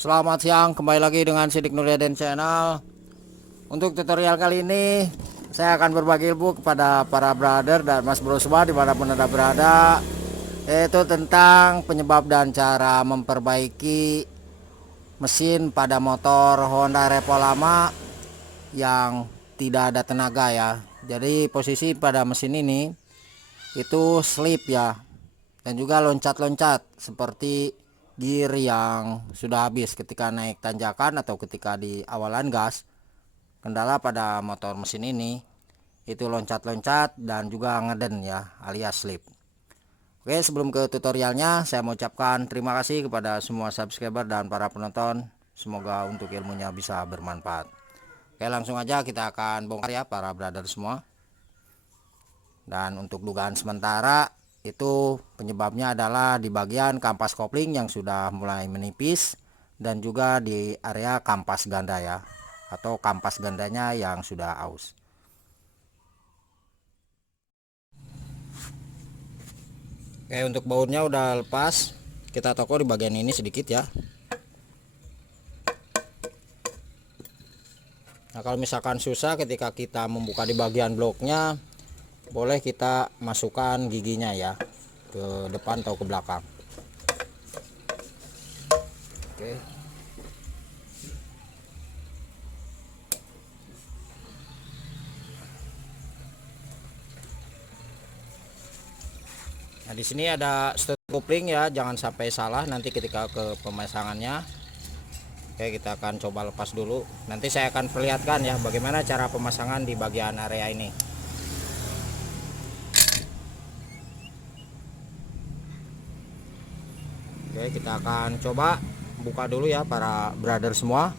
Selamat siang, kembali lagi dengan Sidik Nuryadin Channel. Untuk tutorial kali ini saya akan berbagi ilmu kepada para brother dan mas bro semua dimanapun anda berada, yaitu tentang penyebab dan cara memperbaiki mesin pada motor Honda Revo lama yang tidak ada tenaga ya. Jadi posisi pada mesin ini itu slip ya, dan juga loncat-loncat seperti gear yang sudah habis ketika naik tanjakan atau ketika di awalan gas. Kendala pada motor mesin ini itu loncat-loncat dan juga ngeden ya, alias slip. Oke, sebelum ke tutorialnya saya mau ucapkan terima kasih kepada semua subscriber dan para penonton. Semoga untuk ilmunya bisa bermanfaat. Oke, langsung aja kita akan bongkar ya para brother semua. Dan untuk dugaan sementara itu penyebabnya adalah di bagian kampas kopling yang sudah mulai menipis dan juga di area kampas ganda ya, atau kampas gandanya yang sudah aus. Oke, untuk bautnya udah lepas, kita toko di bagian ini sedikit ya. Nah, kalau misalkan susah ketika kita membuka di bagian bloknya, boleh kita masukkan giginya ya ke depan atau ke belakang. Oke. Nah, di sini ada stop kopling ya, jangan sampai salah nanti ketika ke pemasangannya. Oke, kita akan coba lepas dulu. Nanti saya akan perlihatkan ya bagaimana cara pemasangan di bagian area ini. Oke, kita akan coba buka dulu ya para brother semua.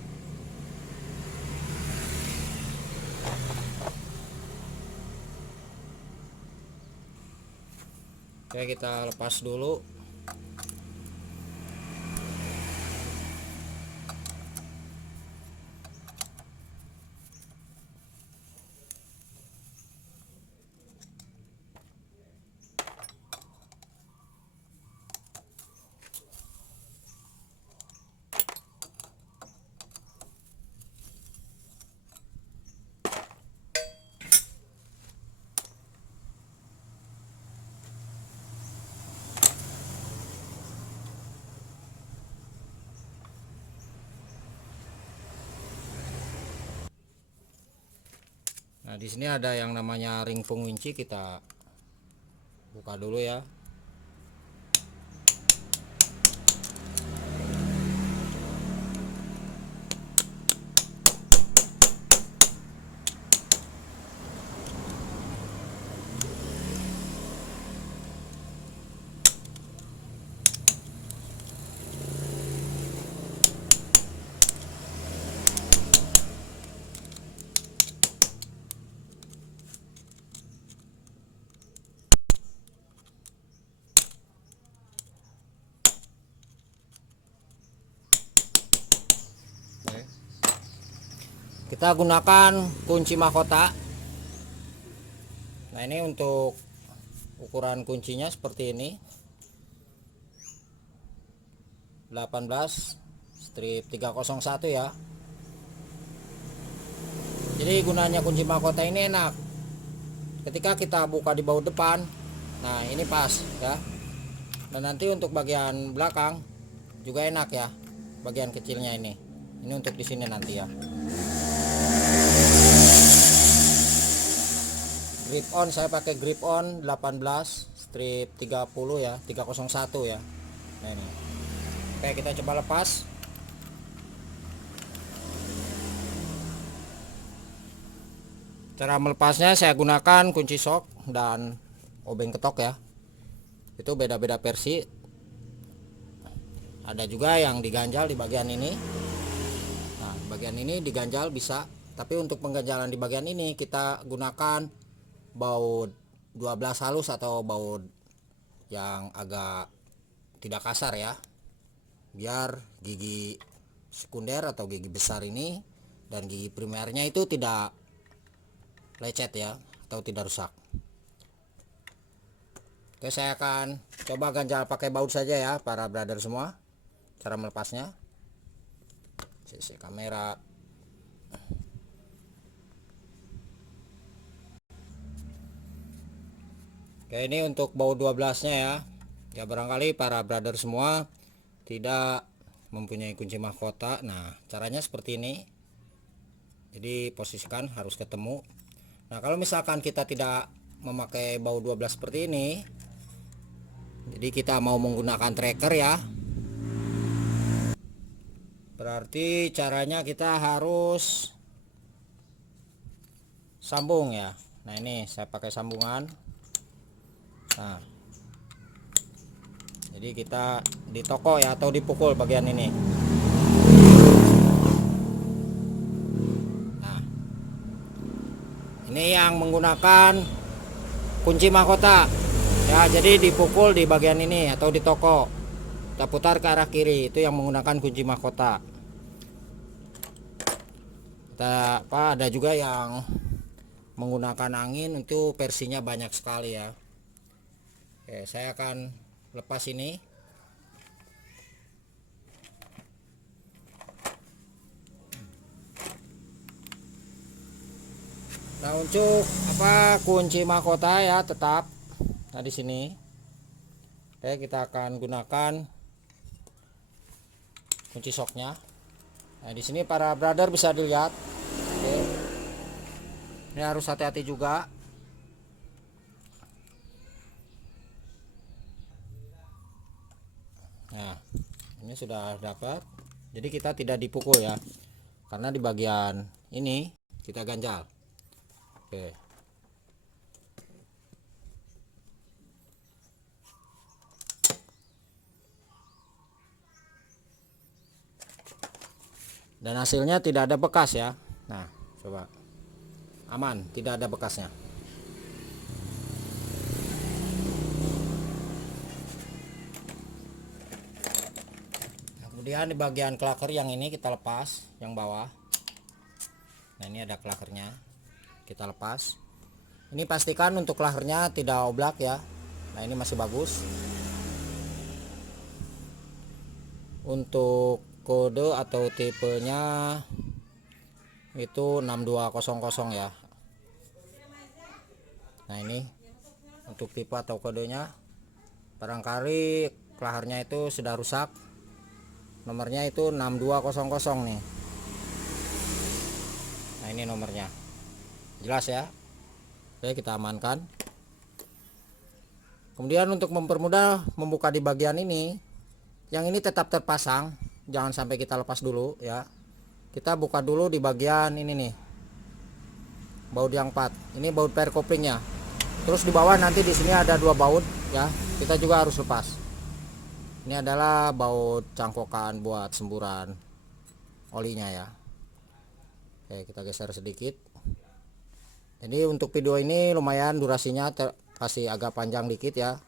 Oke, kita lepas dulu. Nah, di sini ada yang namanya ring pengunci, kita buka dulu ya. Oke. Kita gunakan kunci mahkota. Nah, ini untuk ukuran kuncinya seperti ini, 18 strip 301 ya. Jadi gunanya kunci mahkota ini enak ketika kita buka di baut depan. Nah, ini pas ya. Dan nanti untuk bagian belakang juga enak ya, bagian kecilnya ini untuk di sini nanti ya. Grip on saya pakai grip on 18 strip 30 ya, 301 ya. Nah, ini. Oke, kita coba lepas. Cara melepasnya saya gunakan kunci sok dan obeng ketok ya. Itu beda-beda versi. Ada juga yang diganjal di bagian ini. Nah, bagian ini diganjal bisa, tapi untuk pengganjalan di bagian ini kita gunakan baut 12 halus atau baut yang agak tidak kasar ya, biar gigi sekunder atau gigi besar ini dan gigi primernya itu tidak lecet ya, atau tidak rusak. Oke, saya akan coba ganjal pakai baut saja ya para brother semua. Cara melepasnya, sisi kamera. Oke, ini untuk baut 12 nya ya. Ya barangkali para brother semua tidak mempunyai kunci mahkota. Nah caranya seperti ini. Jadi posisikan harus ketemu. Nah kalau misalkan kita tidak memakai baut 12 seperti ini, jadi kita mau menggunakan tracker ya, berarti caranya kita harus sambung ya. Nah ini saya pakai sambungan. Nah jadi kita di toko ya, atau dipukul bagian ini. Nah ini yang menggunakan kunci mahkota ya, jadi dipukul di bagian ini atau di toko, kita putar ke arah kiri, itu yang menggunakan kunci mahkota. Kita ada juga yang menggunakan angin, itu versinya banyak sekali ya. Oke, saya akan lepas ini. Nah untuk kunci mahkota ya tetap di sini. Oke, kita akan gunakan kunci shocknya. Nah di sini para brother bisa dilihat. Oke. Ini harus hati-hati juga. Nah ini sudah dapat. Jadi kita tidak dipukul ya, karena di bagian ini kita ganjal. Oke. Dan hasilnya tidak ada bekas ya. Nah coba, aman, tidak ada bekasnya. Nah, kemudian di bagian klaker yang ini kita lepas, yang bawah. Nah ini ada klakernya, kita lepas. Ini pastikan untuk klakernya tidak oblak ya. Nah ini masih bagus. Untuk kode atau tipenya itu 6200 ya. Nah ini untuk tipe atau kodenya, barangkali klakernya itu sudah rusak. Nomornya itu 6200 nih. Nah ini nomornya, jelas ya. Oke, kita amankan. Kemudian untuk mempermudah membuka di bagian ini, yang ini tetap terpasang, jangan sampai kita lepas dulu ya. Kita buka dulu di bagian ini nih, baut yang 4. Ini baut pair couplingnya. Terus di bawah nanti di sini ada 2 baut ya, kita juga harus lepas. Ini adalah baut cangkokan buat semburan olinya ya. Oke, kita geser sedikit. Jadi untuk video ini lumayan durasinya pasti agak panjang dikit ya.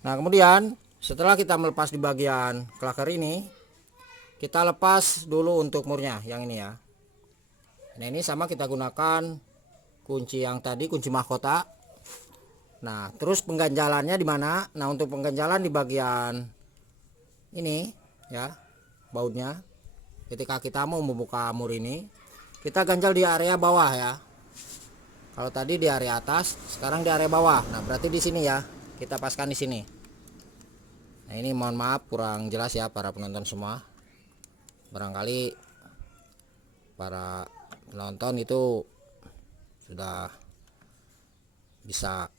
Nah kemudian setelah kita melepas di bagian klaker ini, kita lepas dulu untuk murnya yang ini ya. Nah ini sama kita gunakan kunci yang tadi, kunci mahkota. Nah terus pengganjalannya di mana? Nah untuk pengganjalan di bagian ini ya, bautnya. Ketika kita mau membuka mur ini, kita ganjal di area bawah ya. Kalau tadi di area atas, sekarang di area bawah. Nah berarti di sini ya, kita paskan di sini. Nah ini mohon maaf kurang jelas ya para penonton semua. Barangkali para penonton itu sudah bisa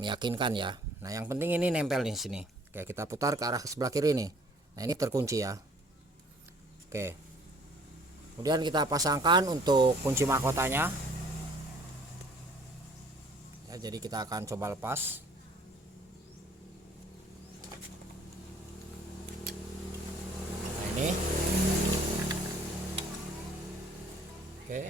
meyakinkan ya. Nah yang penting ini nempel di sini. Oke, kita putar ke arah sebelah kiri nih. Nah ini terkunci ya. Oke, kemudian kita pasangkan untuk kunci mahkotanya ya. Jadi kita akan coba lepas. Nah ini oke.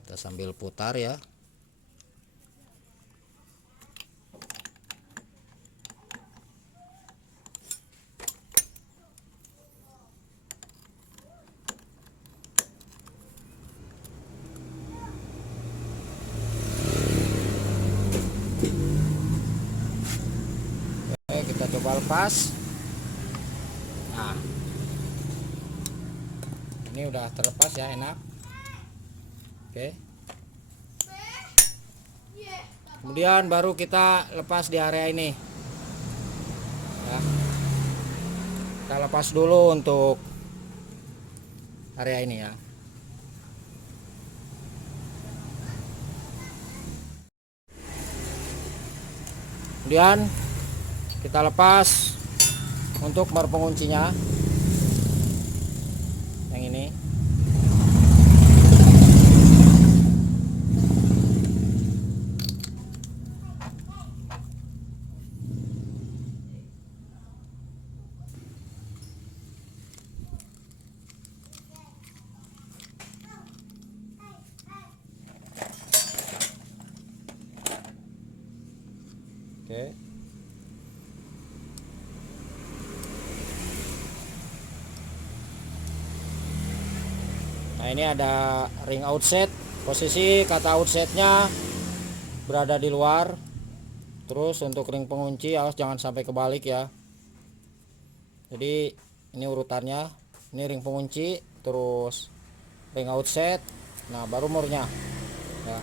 Kita sambil putar ya. kita coba lepas. Nah, ini udah terlepas ya, enak. Oke. Kemudian baru kita lepas di area ini ya. Kita lepas dulu untuk area ini ya. Kemudian kita lepas untuk bar penguncinya yang ini. Oke. Nah, ini ada ring outset. Posisi kata outsetnya berada di luar. Terus untuk ring pengunci awas jangan sampai kebalik ya. Jadi ini urutannya. Ini ring pengunci, terus ring outset. Nah, baru murnya ya.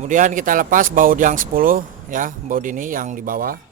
Kemudian kita lepas baut yang 10 ya, baut ini yang di bawah.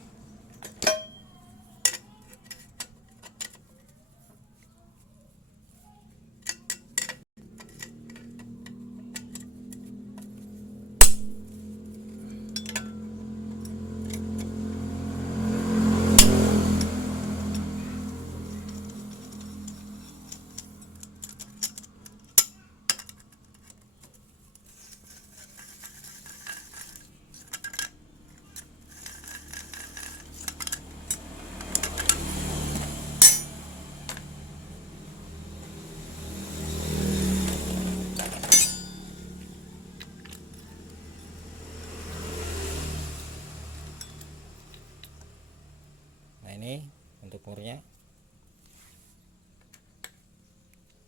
Nah, ini untuk murnya.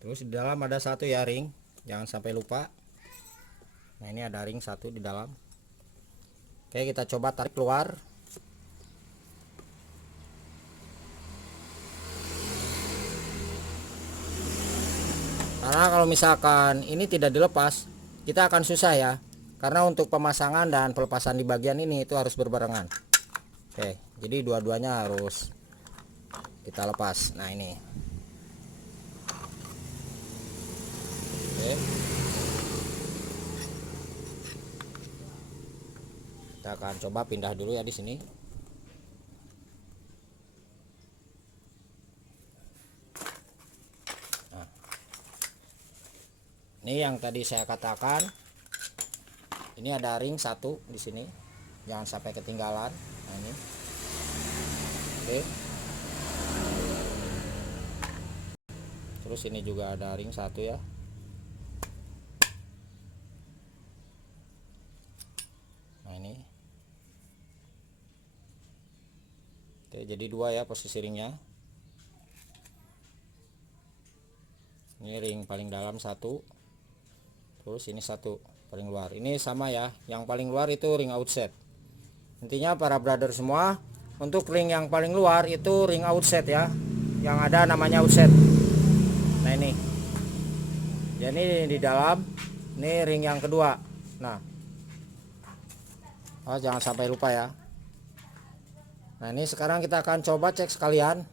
Terus di dalam ada satu ya ring, jangan sampai lupa. Nah, ini ada ring satu di dalam. Oke, kita coba tarik keluar. Karena kalau misalkan ini tidak dilepas, kita akan susah ya. Karena untuk pemasangan dan pelepasan di bagian ini itu harus berbarengan. Oke, jadi dua-duanya harus kita lepas. Nah, ini. Oke. Kita akan coba pindah dulu ya di sini. Nah, ini yang tadi saya katakan. Ini ada ring satu di sini, jangan sampai ketinggalan. Nah, ini. Oke. Terus ini juga ada ring satu ya. Nah, ini. Oke, jadi dua ya posisi ringnya. Ini ring paling dalam satu, terus ini satu paling luar. Ini sama ya, yang paling luar itu ring outset. Intinya para brother semua, untuk ring yang paling luar itu ring outset ya, yang ada namanya outset. Nah, ini ya, ini di dalam, ini ring yang kedua. Nah, jangan sampai lupa ya. Nah, ini sekarang kita akan coba cek sekalian.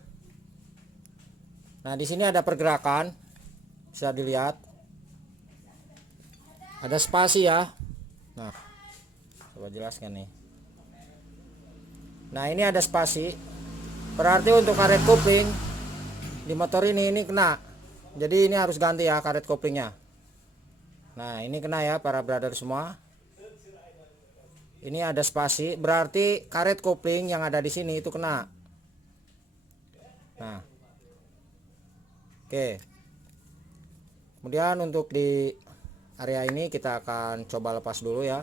Nah, di sini ada pergerakan, bisa dilihat ada spasi ya. Nah, coba jelaskan nih. Nah, ini ada spasi, berarti untuk karet kopling di motor ini kena. Jadi ini harus ganti ya karet koplingnya. Nah, ini kena ya para brother semua. Ini ada spasi, berarti karet kopling yang ada di sini itu kena. Nah, oke. Kemudian untuk di area ini kita akan coba lepas dulu ya.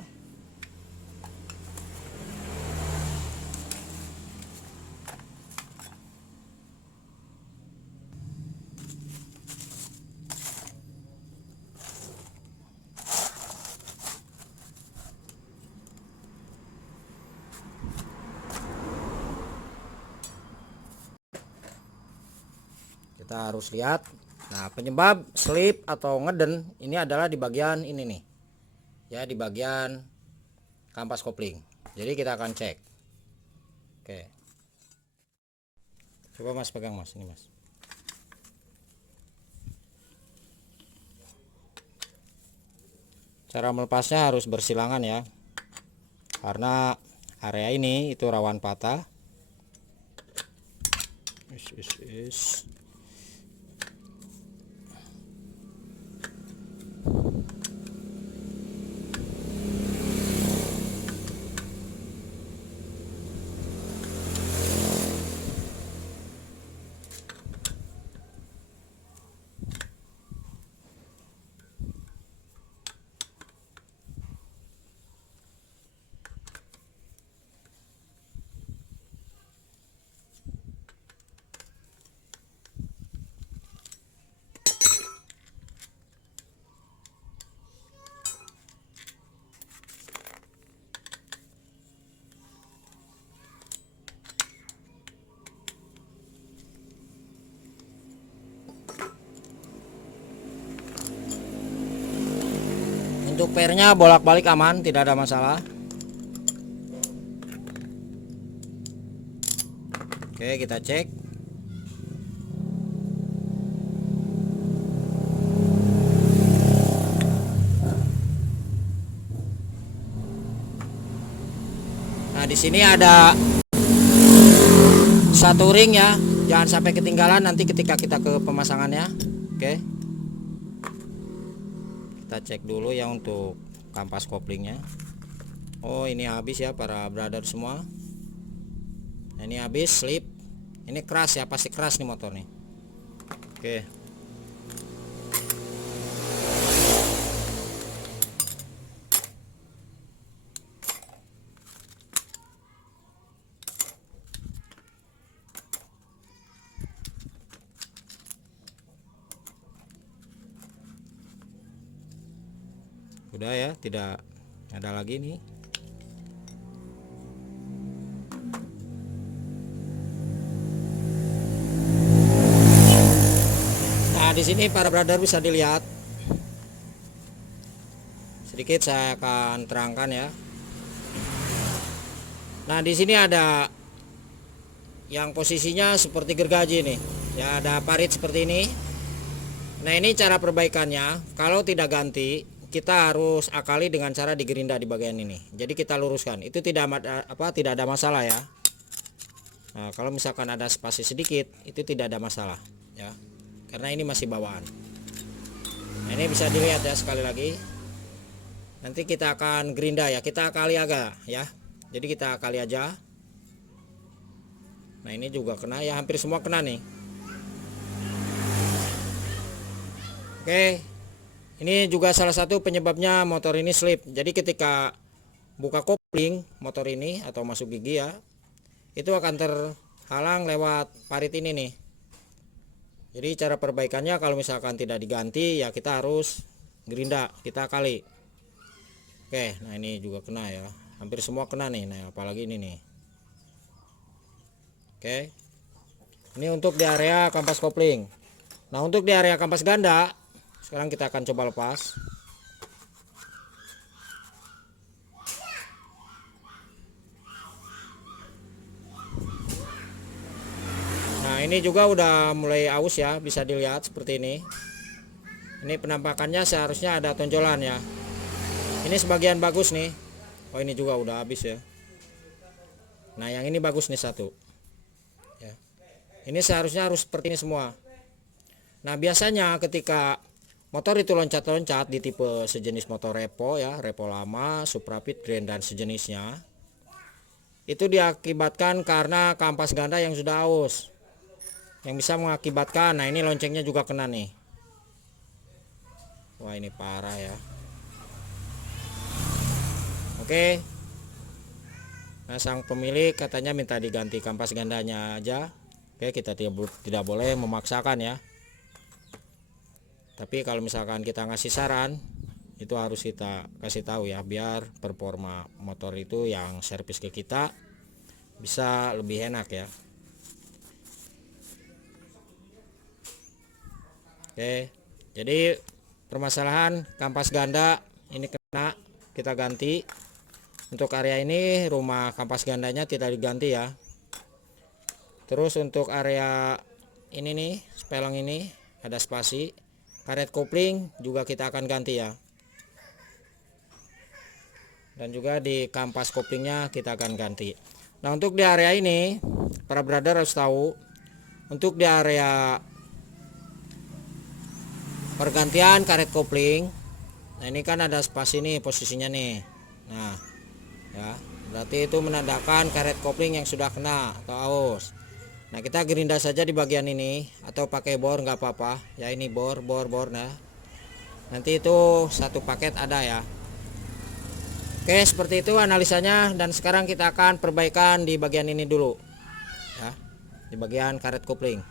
kita harus lihat. Nah, penyebab slip atau ngeden ini adalah di bagian ini nih ya, di bagian kampas kopling. Jadi kita akan cek. Oke, coba Mas pegang Mas, ini Mas. Cara melepasnya harus bersilangan ya, karena area ini itu rawan patah. Untuk pernya bolak-balik aman, tidak ada masalah. Oke, kita cek. Nah, di sini ada satu ring ya, jangan sampai ketinggalan nanti ketika kita ke pemasangannya. Oke, kita cek dulu ya untuk kampas koplingnya. Oh, ini habis ya para brother semua. Nah, ini habis slip. Ini keras ya, pasti keras nih motor nih. Oke, udah ya, tidak ada lagi nih. Nah, di sini para brother bisa dilihat. Sedikit saya akan terangkan ya. Nah, di sini ada yang posisinya seperti gergaji nih. Ya, ada parit seperti ini. Nah, ini cara perbaikannya. Kalau tidak ganti, kita harus akali dengan cara digerinda di bagian ini. Jadi kita luruskan. Itu tidak ada masalah ya. Nah, kalau misalkan ada spasi sedikit, itu tidak ada masalah ya. Karena ini masih bawaan. Nah, ini bisa dilihat ya sekali lagi. Nanti kita akan gerinda ya. Kita akali agak ya. Jadi kita akali aja. Nah, ini juga kena ya, hampir semua kena nih. Oke, ini juga salah satu penyebabnya motor ini slip. Jadi ketika buka kopling motor ini atau masuk gigi ya, itu akan terhalang lewat parit ini nih. Jadi cara perbaikannya kalau misalkan tidak diganti ya kita harus gerinda, kita kali. Oke, nah ini juga kena ya, hampir semua kena nih. Nah, apalagi ini nih. Oke, ini untuk di area kampas kopling. Nah, untuk di area kampas ganda, sekarang kita akan coba lepas. Nah, ini juga udah mulai aus ya, bisa dilihat seperti ini. Ini penampakannya seharusnya ada tonjolan ya. Ini sebagian bagus nih. Oh, ini juga udah habis ya. Nah, yang ini bagus nih satu. Ya. Ini seharusnya harus seperti ini semua. Nah, biasanya ketika motor itu loncat-loncat di tipe sejenis motor repo ya, repo lama, Suprapit, Grand dan sejenisnya, itu diakibatkan karena kampas ganda yang sudah aus, yang bisa mengakibatkan, nah ini loncengnya juga kena nih. Wah, ini parah ya. Oke. Nah, sang pemilik katanya minta diganti kampas gandanya aja. Oke, kita tidak boleh memaksakan ya. Tapi kalau misalkan kita ngasih saran, itu harus kita kasih tahu ya, biar performa motor itu yang servis ke kita bisa lebih enak ya. Oke, jadi permasalahan kampas ganda ini kena, kita ganti. Untuk area ini rumah kampas gandanya tidak diganti ya. Terus untuk area ini nih, speleng ini ada spasi, karet kopling juga kita akan ganti ya. Dan juga di kampas koplingnya kita akan ganti. Nah, untuk di area ini para brother harus tahu, untuk di area pergantian karet kopling, nah ini kan ada spasi nih posisinya nih. Nah ya, berarti itu menandakan karet kopling yang sudah kena atau aus. Nah, kita gerinda saja di bagian ini atau pakai bor nggak apa-apa ya. Ini bor. Nah, nanti itu satu paket ada ya. Oke, seperti itu analisanya. Dan sekarang kita akan perbaikan di bagian ini dulu ya, di bagian karet kopling,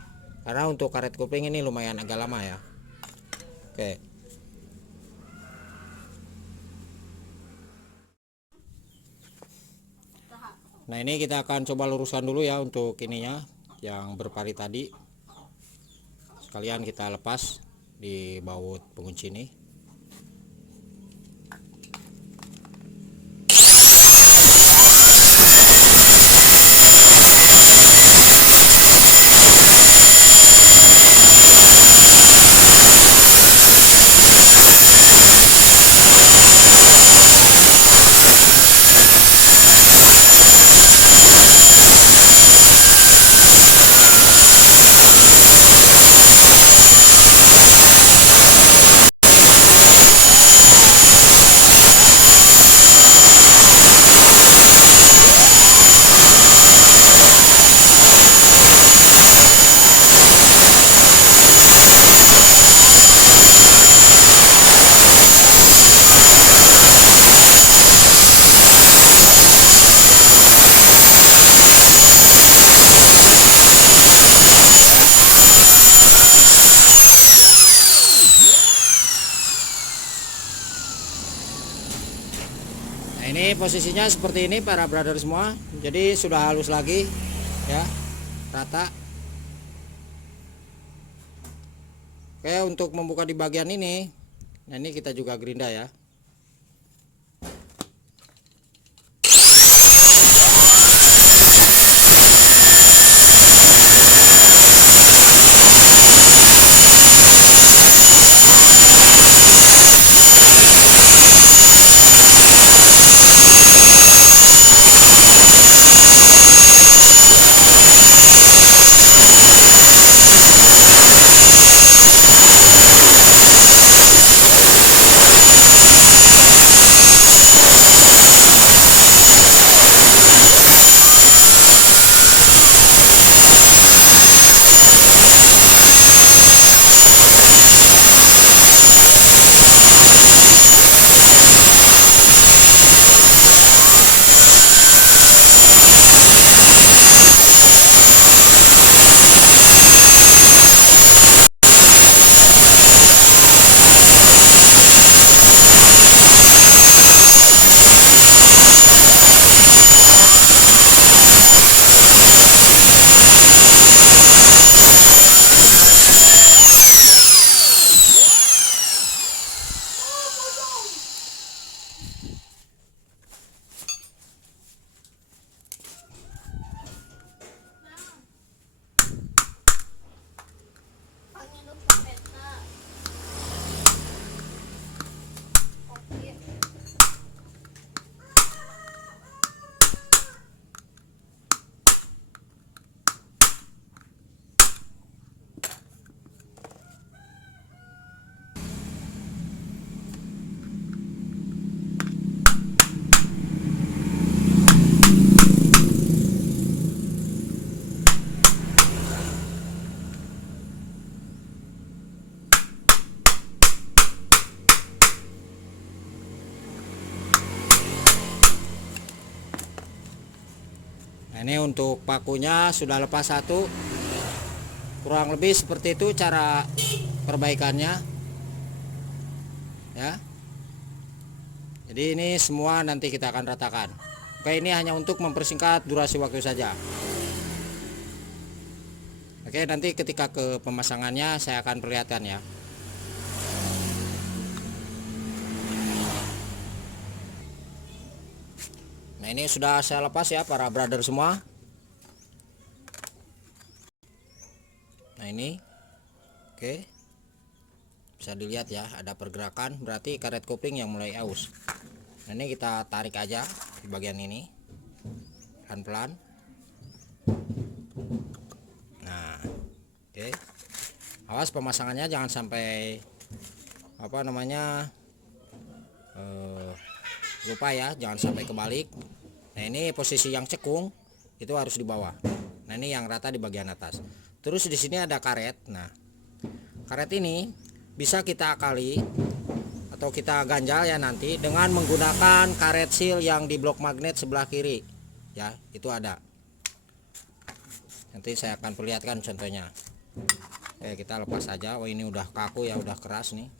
karena untuk karet kopling ini lumayan agak lama ya. Oke, nah ini kita akan coba luruskan dulu ya untuk ininya yang berpari tadi. Sekalian kita lepas di baut pengunci ini. Nah, ini posisinya seperti ini para brother semua. Jadi sudah halus lagi ya, rata. Oke, untuk membuka di bagian ini, nah ini kita juga gerinda ya. Nah, ini untuk pakunya sudah lepas satu. Kurang lebih seperti itu cara perbaikannya ya. Jadi ini semua nanti kita akan ratakan. Oke, ini hanya untuk mempersingkat durasi waktu saja. Oke, nanti ketika ke pemasangannya saya akan perlihatkan ya. Nah, ini sudah saya lepas ya para brother semua. Nah, ini oke, bisa dilihat ya ada pergerakan, berarti karet kopling yang mulai aus. Nah, ini kita tarik aja di bagian ini pelan-pelan. Nah, oke, awas pemasangannya jangan sampai lupa ya, jangan sampai kebalik. Nah, ini posisi yang cekung itu harus di bawah. Nah, ini yang rata di bagian atas. Terus di sini ada karet. Nah, karet ini bisa kita akali atau kita ganjal ya nanti dengan menggunakan karet seal yang di blok magnet sebelah kiri. Ya, itu ada. Nanti saya akan perlihatkan contohnya. Kita lepas saja. Oh, ini udah kaku ya, udah keras nih.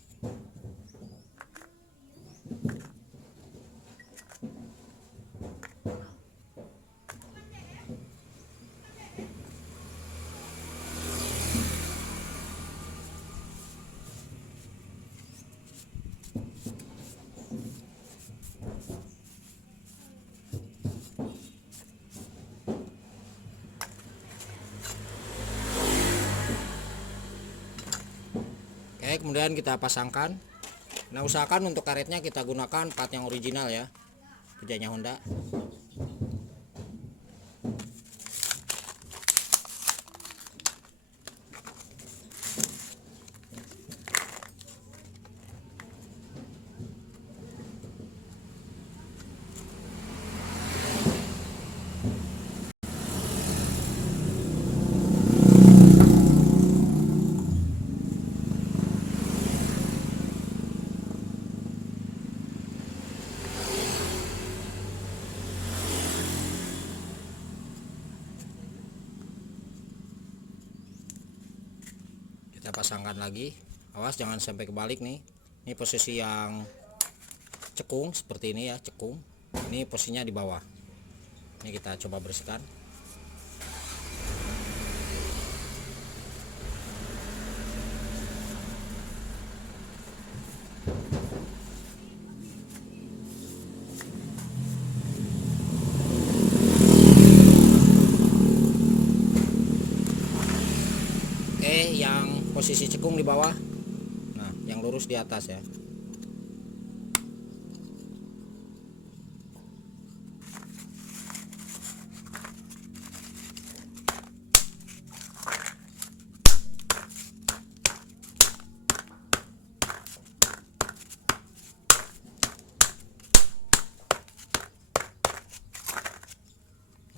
Kemudian kita pasangkan. Nah, usahakan untuk karetnya kita gunakan part yang original ya, punyanya Honda. Kita pasangkan lagi, awas jangan sampai kebalik nih. Ini posisi yang cekung seperti ini ya, cekung. Ini posisinya di bawah. Ini kita coba bersihkan. Yang posisi cekung di bawah. Nah, yang lurus di atas ya.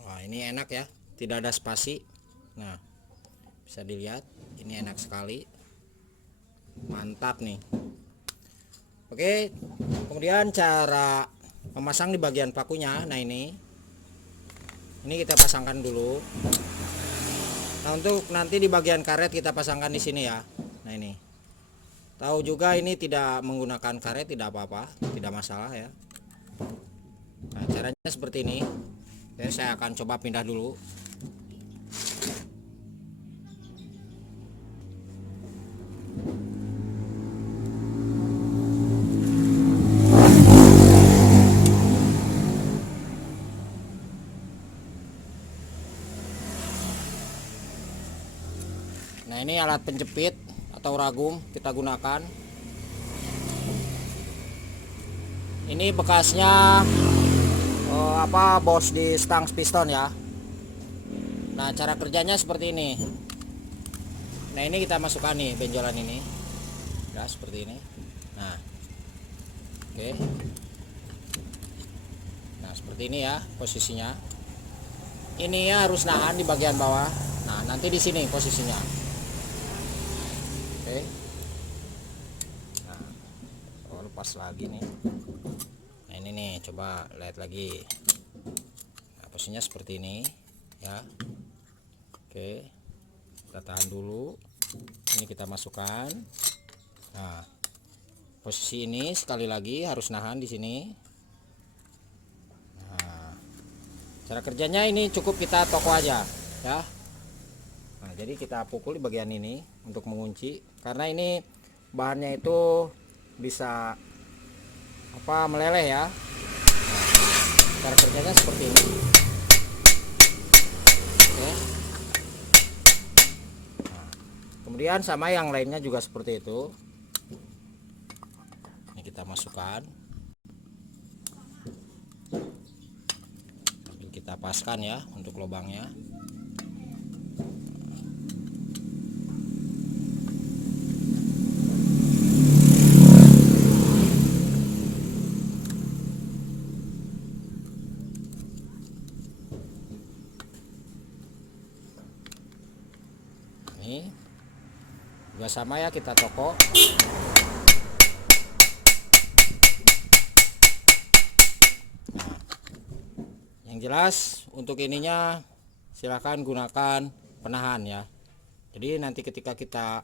Wah, ini enak ya, tidak ada spasi. Nah, bisa dilihat ini enak sekali, mantap nih. Oke, kemudian cara memasang di bagian pakunya. Nah, ini kita pasangkan dulu. Nah, untuk nanti di bagian karet kita pasangkan di sini ya. Nah, ini tahu juga ini tidak menggunakan karet tidak apa-apa, tidak masalah ya. Nah, caranya seperti ini. Saya akan coba pindah dulu. Nah, ini alat penjepit atau ragum kita gunakan. Ini bekasnya bos di stang piston ya. Nah, cara kerjanya seperti ini. Nah, ini kita masukkan nih benjolan ini ya, seperti ini. Nah, oke. Nah, seperti ini ya posisinya. Ini ya harus nahan di bagian bawah. Nah, nanti di sini posisinya. Oke. Nah, lepas lagi nih. Nah, ini nih, coba lihat lagi. Nah, posisinya seperti ini ya. Oke, kita tahan dulu. Ini kita masukkan. Nah, posisi ini sekali lagi harus nahan di sini. Nah, cara kerjanya ini cukup kita toko aja ya. Nah, jadi kita pukul di bagian ini untuk mengunci, karena ini bahannya itu bisa meleleh ya. Nah, kita Cara kerjanya seperti ini. Oke. Nah, kemudian sama yang lainnya juga seperti itu. Ini kita masukkan, sambil kita paskan ya untuk lubangnya. Ini juga sama ya, kita tokok. Nah, yang jelas untuk ininya silahkan gunakan penahan ya. Jadi nanti ketika kita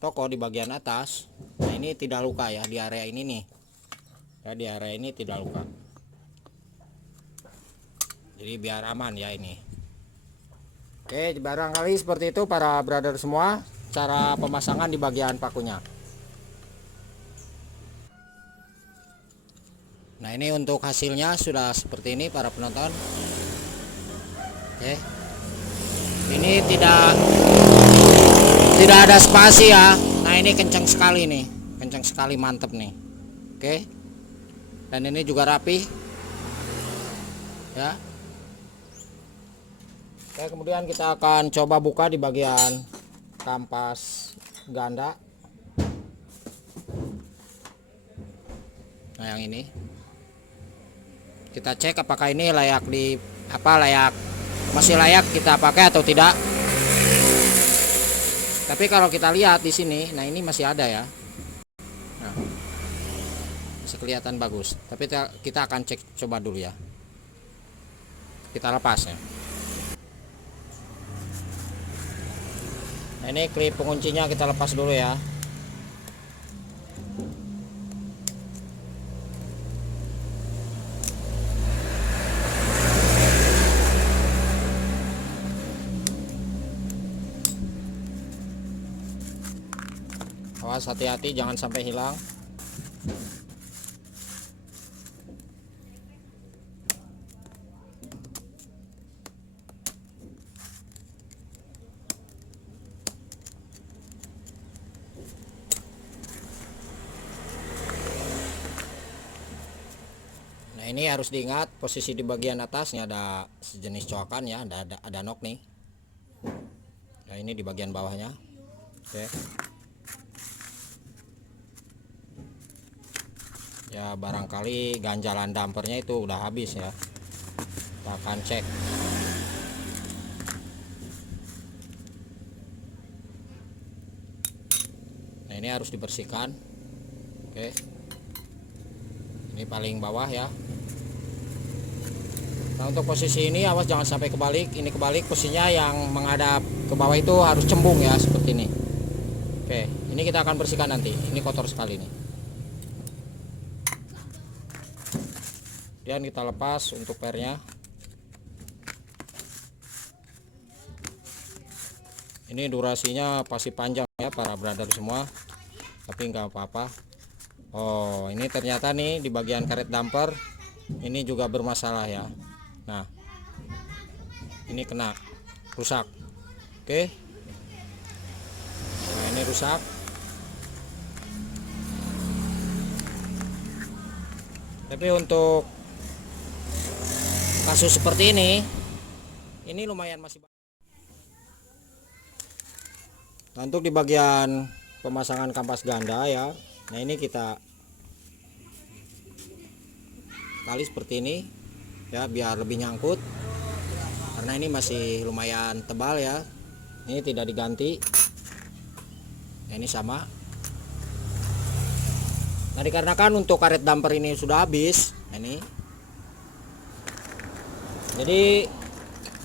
tokok di bagian atas, nah ini tidak luka ya di area ini nih. Ya, di area ini tidak luka. Jadi biar aman ya ini. Oke, barangkali seperti itu para brother semua cara pemasangan di bagian pakunya. Nah, ini untuk hasilnya sudah seperti ini para penonton. Oke. Ini tidak ada spasi ya. Nah, ini kencang sekali nih. Kencang sekali, mantep nih. Oke. Dan ini juga rapi. Ya. Oke, kemudian kita akan coba buka di bagian kampas ganda. Nah, yang ini kita cek apakah ini layak masih layak kita pakai atau tidak. Tapi kalau kita lihat di sini, nah ini masih ada ya. Nah, masih kelihatan bagus. Tapi kita akan cek coba dulu ya. Kita lepas ya. Nah, ini klip penguncinya kita lepas dulu ya. Awas, hati-hati jangan sampai hilang. Nah, ini harus diingat posisi di bagian atasnya ada sejenis coakan ya, ada nok nih. Nah, ini di bagian bawahnya. Oke. Ya, barangkali ganjalan dampernya itu udah habis ya. Kita akan cek. Nah, ini harus dibersihkan. Oke. Ini paling bawah ya. Nah, untuk posisi ini awas jangan sampai kebalik. Ini kebalik, posisinya yang menghadap ke bawah itu harus cembung ya, seperti ini. Oke, ini kita akan bersihkan nanti. Ini kotor sekali nih. Dan kita lepas untuk pernya. Ini durasinya pasti panjang ya para brother semua, tapi nggak apa-apa. Oh, ini ternyata nih di bagian karet damper ini juga bermasalah ya. Nah, ini kena rusak. Oke. Nah, ini rusak. Tapi untuk kasus seperti ini lumayan masih. Nah, untuk di bagian pemasangan kampas ganda ya. Nah, ini kita kali seperti ini ya biar lebih nyangkut. Karena ini masih lumayan tebal ya. Ini tidak diganti. Nah, ini sama. Nah, dikarenakan untuk karet damper ini sudah habis. Nah, ini. Jadi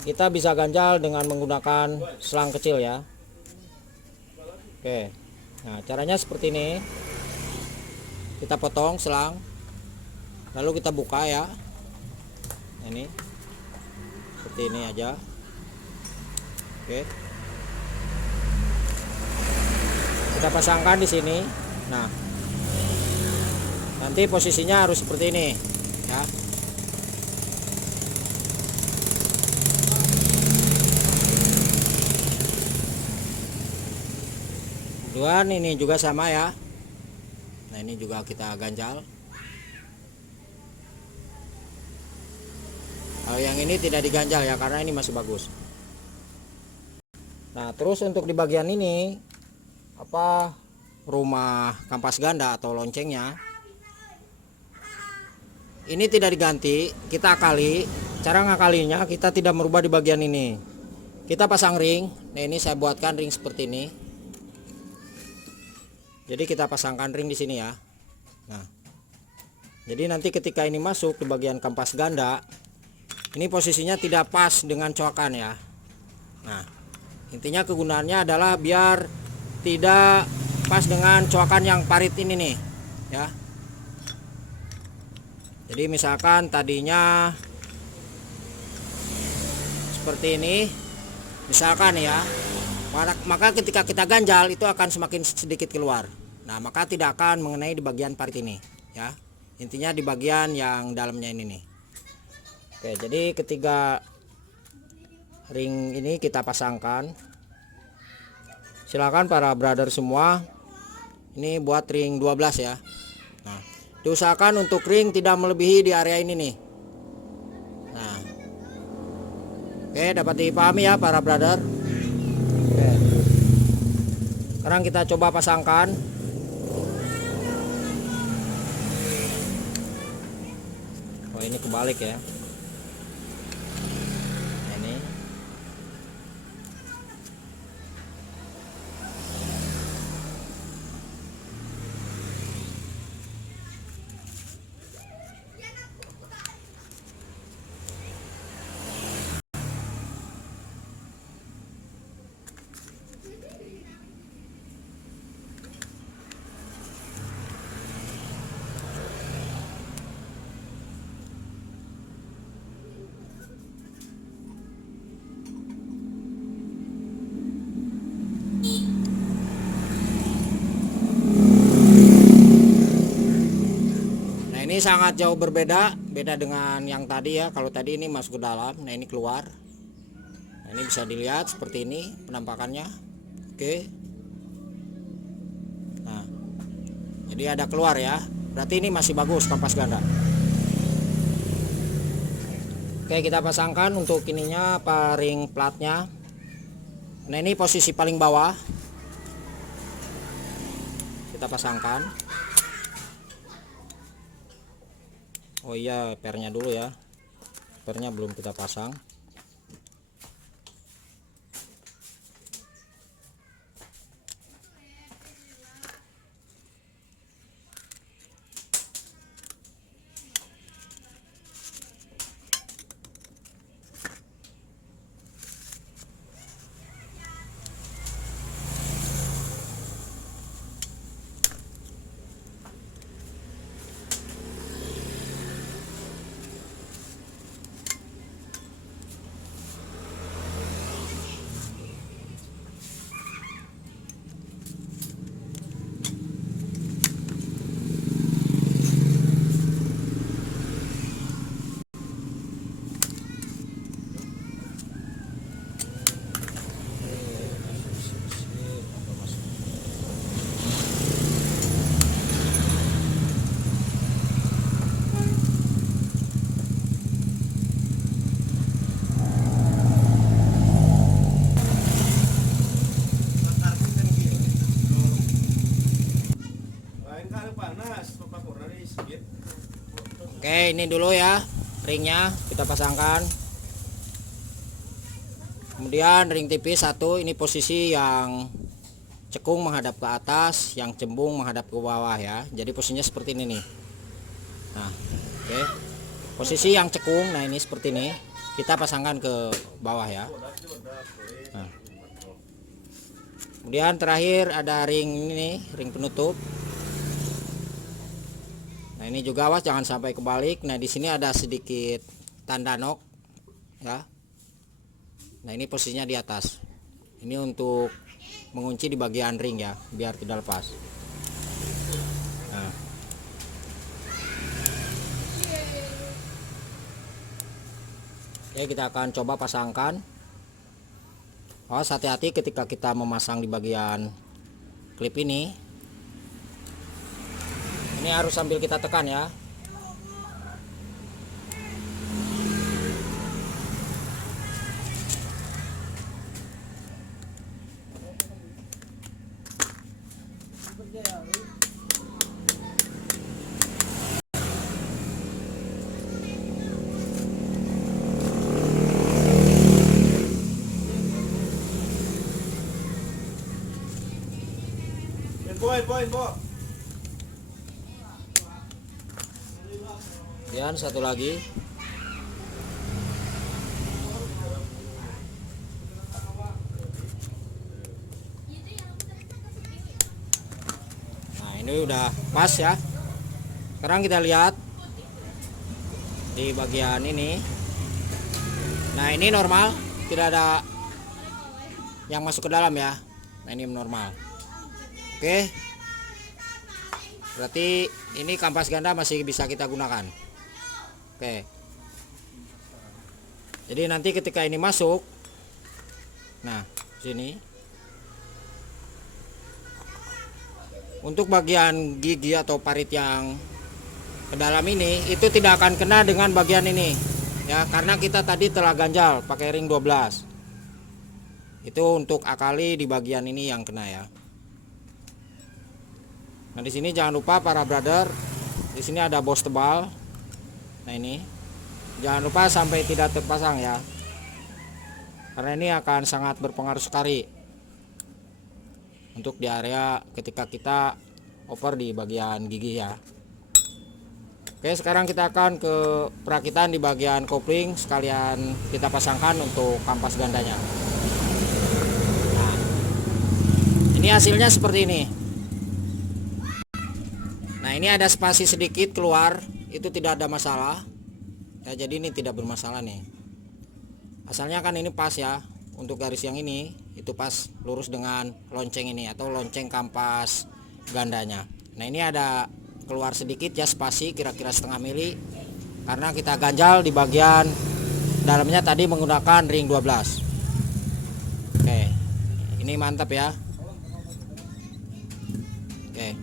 kita bisa ganjal dengan menggunakan selang kecil ya. Oke. Nah, caranya seperti ini. Kita potong selang. Lalu kita buka ya. Ini. Seperti ini aja. Oke. Kita pasangkan di sini. Nah, nanti posisinya harus seperti ini ya. Kemudian ini juga sama ya. Nah ini juga kita ganjal. Kalau yang ini tidak diganjal ya, karena ini masih bagus. Nah terus untuk di bagian ini rumah kampas ganda atau loncengnya, ini tidak diganti, kita akali. Cara ngakalinya kita tidak merubah di bagian ini. Kita pasang ring. Nah ini saya buatkan ring seperti ini. Jadi kita pasangkan ring di sini ya. Nah, jadi nanti ketika ini masuk di bagian kampas ganda, ini posisinya tidak pas dengan coakan ya. Nah, intinya kegunaannya adalah biar tidak pas dengan coakan yang parit ini nih, ya. Jadi misalkan tadinya seperti ini, misalkan ya, maka ketika kita ganjal itu akan semakin sedikit keluar. Nah maka tidak akan mengenai di bagian parit ini ya, intinya di bagian yang dalamnya ini nih. Oke, jadi ketiga ring ini kita pasangkan. Silakan para brother semua, ini buat ring 12 ya. Nah diusahakan untuk ring tidak melebihi di area ini nih. Nah oke, dapat dipahami ya para brother. Oke. Sekarang kita coba pasangkan. Oh ini kebalik ya. Nah, ini. Ini sangat jauh beda dengan yang tadi ya. Kalau tadi ini masuk ke dalam, nah ini keluar. Nah ini bisa dilihat seperti ini penampakannya. Oke. Nah jadi ada keluar ya, berarti ini masih bagus kampas ganda. Oke, kita pasangkan untuk ininya ring platnya. Nah ini posisi paling bawah, kita pasangkan. Oh iya, pernya dulu ya, pernya belum kita pasang. Oke, ini dulu ya ringnya kita pasangkan. Kemudian ring tipis satu, ini posisi yang cekung menghadap ke atas, yang cembung menghadap ke bawah ya. Jadi posisinya seperti ini nih. Nah, oke. Posisi yang cekung, nah ini seperti ini. Kita pasangkan ke bawah ya. Nah. Kemudian terakhir ada ring ini, ring penutup. Nah ini juga awas jangan sampai kebalik. Nah di sini ada sedikit tanda nok ya. Nah ini posisinya di atas. Ini untuk mengunci di bagian ring ya, biar tidak lepas. Nah. Oke, kita akan coba pasangkan. Awas hati-hati ketika kita memasang di bagian klip ini harus sambil kita tekan ya. Kemudian satu lagi. Nah, ini udah pas ya. Sekarang kita lihat di bagian ini. Nah, ini normal, tidak ada yang masuk ke dalam ya. Nah, ini normal. Oke. Berarti ini kampas ganda masih bisa kita gunakan. Oke. Jadi nanti ketika ini masuk, nah sini untuk bagian gigi atau parit yang ke dalam ini itu tidak akan kena dengan bagian ini ya, karena kita tadi telah ganjal pakai ring 12. Itu untuk akali di bagian ini yang kena ya. Nah, di sini jangan lupa para brother, di sini ada bos tebal. Nah, ini jangan lupa sampai tidak terpasang ya, karena ini akan sangat berpengaruh sekali untuk di area ketika kita over di bagian gigi ya. Oke, sekarang kita akan ke perakitan di bagian kopling, sekalian kita pasangkan untuk kampas gandanya. Nah, ini hasilnya seperti ini. Nah, ini ada spasi sedikit keluar, itu tidak ada masalah ya, jadi ini tidak bermasalah nih. Asalnya kan ini pas ya, untuk garis yang ini itu pas lurus dengan lonceng ini atau lonceng kampas gandanya. Nah, ini ada keluar sedikit ya spasi, kira-kira setengah mili, karena kita ganjal di bagian dalamnya tadi menggunakan ring 12. Oke, ini mantap ya. Oke.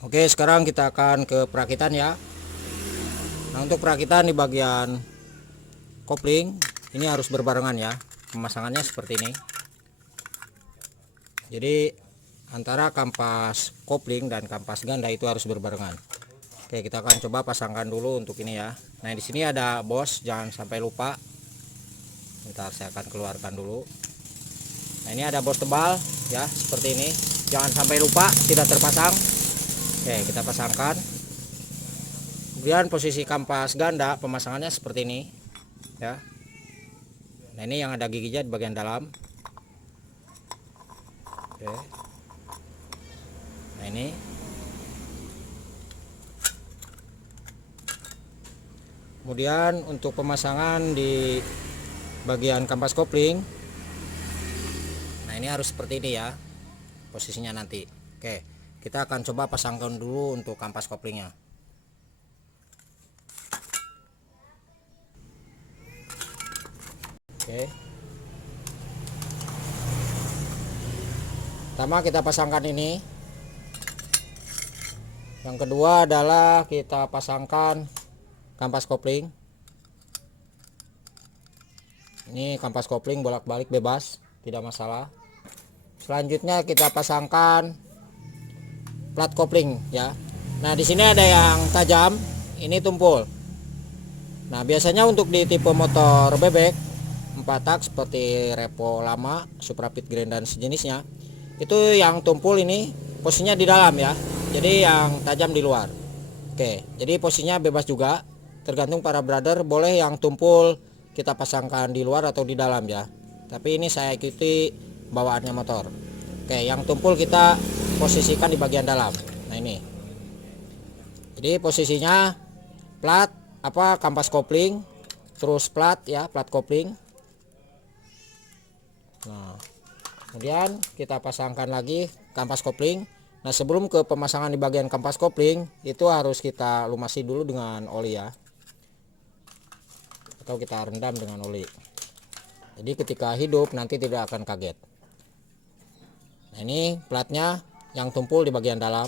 Oke, sekarang kita akan ke perakitan ya. Nah, untuk perakitan di bagian kopling ini harus berbarengan ya. Pemasangannya seperti ini. Jadi antara kampas kopling dan kampas ganda itu harus berbarengan. Oke, kita akan coba pasangkan dulu untuk ini ya. Nah, di sini ada bos, jangan sampai lupa. Bentar, saya akan keluarkan dulu. Nah, ini ada bos tebal ya, seperti ini. Jangan sampai lupa tidak terpasang. Oke, kita pasangkan. Kemudian posisi kampas ganda pemasangannya seperti ini ya. Nah, ini yang ada giginya di bagian dalam. Oke. Nah, ini kemudian untuk pemasangan di bagian kampas kopling, nah ini harus seperti ini ya posisinya nanti. Oke, kita akan coba pasangkan dulu untuk kampas koplingnya. Oke, pertama kita pasangkan ini, yang kedua adalah kita pasangkan kampas kopling. Ini kampas kopling bolak-balik bebas, tidak masalah. Selanjutnya kita pasangkan plat kopling ya. Nah, di sini ada yang tajam, ini tumpul. Nah, biasanya untuk di tipe motor bebek 4 tak seperti Repo lama, Suprapit Grand dan sejenisnya, itu yang tumpul ini posisinya di dalam ya. Jadi yang tajam di luar. Oke, jadi posisinya bebas juga. Tergantung para brother, boleh yang tumpul kita pasangkan di luar atau di dalam ya. Tapi ini saya ikuti bawaannya motor. Oke, yang tumpul kita posisikan di bagian dalam. Nah, ini. Jadi posisinya plat kampas kopling, terus plat ya, plat kopling. Nah, kemudian kita pasangkan lagi kampas kopling. Nah, sebelum ke pemasangan di bagian kampas kopling itu harus kita lumasi dulu dengan oli ya, atau kita rendam dengan oli. Jadi ketika hidup nanti tidak akan kaget. Nah, ini platnya yang tumpul di bagian dalam.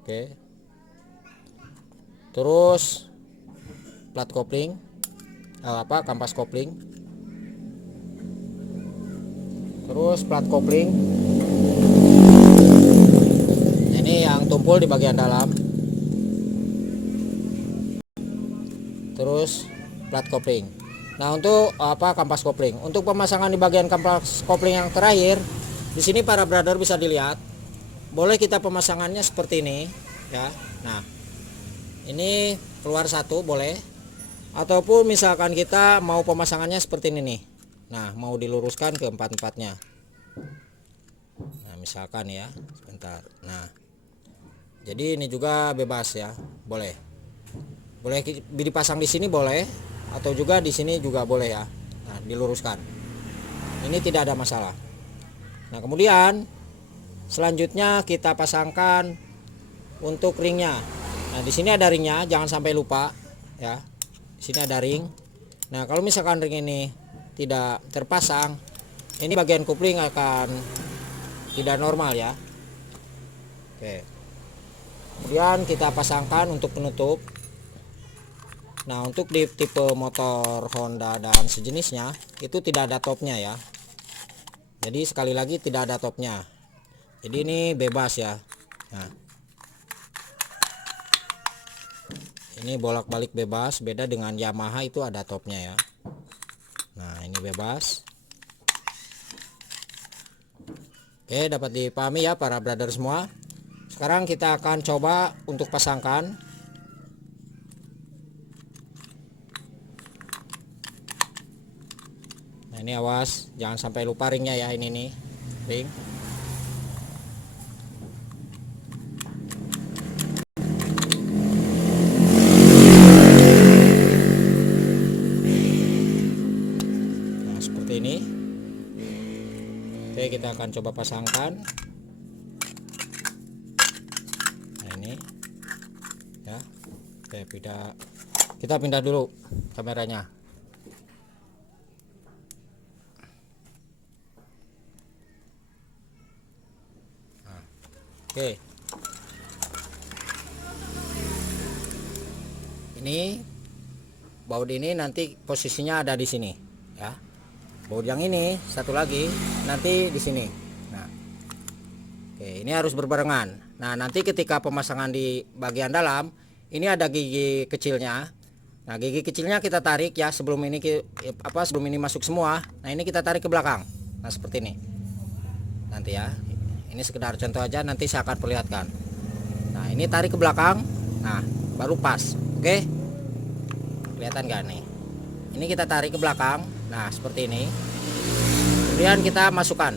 Oke. Terus plat kopling, kampas kopling. Terus plat kopling. Ini yang tumpul di bagian dalam. Terus plat kopling. Nah, untuk kampas kopling. Untuk pemasangan di bagian kampas kopling yang terakhir, di sini para brother bisa dilihat. Boleh kita pemasangannya seperti ini, ya. Nah, ini keluar satu boleh. Ataupun misalkan kita mau pemasangannya seperti ini nih. Nah, mau diluruskan ke empat-empatnya. Nah, misalkan ya, sebentar. Nah, jadi ini juga bebas ya, boleh. Boleh dipasang di sini boleh, atau juga di sini juga boleh ya. Nah, diluruskan. Ini tidak ada masalah. Nah, kemudian selanjutnya kita pasangkan untuk ringnya. Nah, di sini ada ringnya, jangan sampai lupa ya. Di sini ada ring. Nah, kalau misalkan ring ini tidak terpasang, ini bagian kopling akan tidak normal ya. Oke. Kemudian kita pasangkan untuk penutup. Nah, untuk di tipe motor Honda dan sejenisnya itu tidak ada topnya ya. Jadi sekali lagi tidak ada topnya. Jadi ini bebas ya. Nah, ini bolak-balik bebas, beda dengan Yamaha itu ada topnya ya. Nah, ini bebas. Oke, dapat dipahami ya para brother semua. Sekarang kita akan coba untuk pasangkan. Nah, ini awas jangan sampai lupa ringnya ya, ini nih ring. Nah, seperti ini. Oke, kita akan coba pasangkan. Nah, ini ya. Oke, kita pindah dulu kameranya. Oke, ini baut ini nanti posisinya ada di sini ya. Baut yang ini satu lagi nanti di sini. Nah, oke, ini harus berbarengan. Nah, nanti ketika pemasangan di bagian dalam ini ada gigi kecilnya. Nah, gigi kecilnya kita tarik ya sebelum ini masuk semua. Nah, ini kita tarik ke belakang. Nah, seperti ini nanti ya. Ini sekedar contoh aja, nanti saya akan perlihatkan. Nah, ini tarik ke belakang. Nah, baru pas. Oke, kelihatan gak nih? Ini kita tarik ke belakang. Nah, seperti ini. Kemudian kita masukkan.